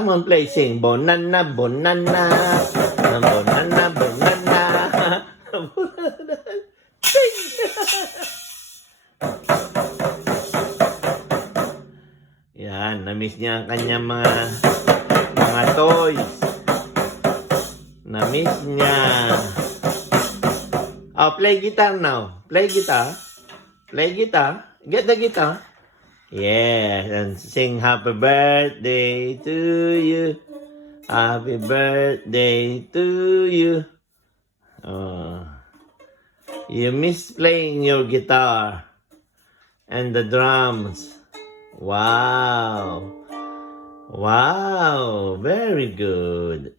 Come on, play. Sing. Bonana, bonana. Bonana, bonana. Sing. Yan, na-miss niya ang kanyang mga toys. Na-miss niya. Oh, play guitar now. Play guitar. Play guitar. Get the guitar. Yes, and sing happy birthday to you. Happy birthday to you. Oh, you miss playing your guitar and the drums. Wow. Wow, very good.